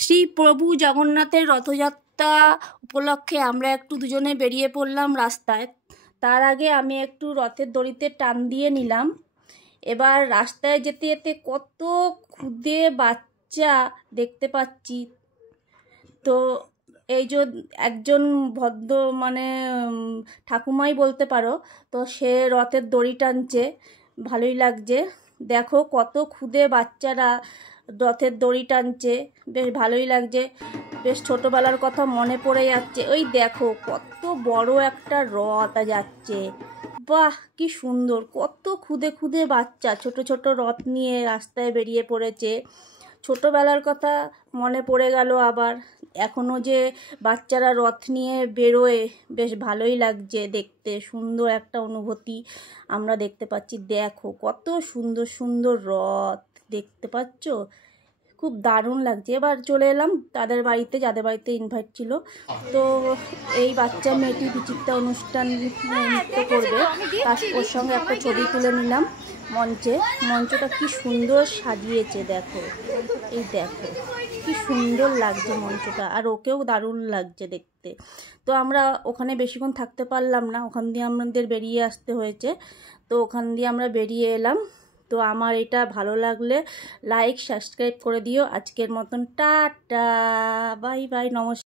শ্রী প্রভু জগন্নাথের রথযাত্রা উপলক্ষে আমরা একটু দুজনে বেরিয়ে পড়লাম রাস্তায়। তার আগে আমি একটু রথের দড়িতে টান দিয়ে নিলাম। এবার রাস্তায় যেতে যেতে কত ক্ষুদে বাচ্চা দেখতে পাচ্ছি। তো এই যে একজন ভদ্র ঠাকুমাই বলতে পারো, তো সে রথের দড়ি টানছে, ভালোই লাগছে। দেখো কত ক্ষুদে বাচ্চারা রথের দড়ি টানছে, বেশ ভালোই লাগছে। বেশ ছোটোবেলার কথা মনে পড়ে যাচ্ছে। ওই দেখো কত বড় একটা রথ যাচ্ছে, বাহ কি সুন্দর। কত ক্ষুদে ক্ষুদে বাচ্চা ছোট ছোট রথ নিয়ে রাস্তায় বেরিয়ে পড়েছে। ছোটোবেলার কথা মনে পড়ে গেল আবার। এখনও যে বাচ্চারা রথ নিয়ে বেরোয়, বেশ ভালোই লাগছে দেখতে। সুন্দর একটা অনুভূতি আমরা দেখতে পাচ্ছি। দেখো কত সুন্দর সুন্দর রথ দেখতে পাচ্ছ, খুব দারুণ লাগছে। এবার চলে এলাম তাদের বাড়িতে, যাদের বাড়িতে ইনভাইট ছিল। তো এই বাচ্চা মেয়েটি বিচিত্রা অনুষ্ঠান নৃত্য করবে, ওর সঙ্গে একটা ছবি তুলে নিলাম মঞ্চটা কি সুন্দর সাজিয়েছে দেখো। এই দেখো কি সুন্দর লাগছে মঞ্চটা, আর ওকেও দারুণ লাগছে দেখতে। তো আমরা ওখানে বেশিক্ষণ থাকতে পারলাম না, ওখান দিয়ে আমাদের বেরিয়ে আসতে হয়েছে। তো ওখান দিয়ে আমরা বেরিয়ে এলাম। তো আমার এটা ভালো লাগলে লাইক সাবস্ক্রাইব করে দিও। আজকের মতন টাটা, বাই বাই, নমস্কার।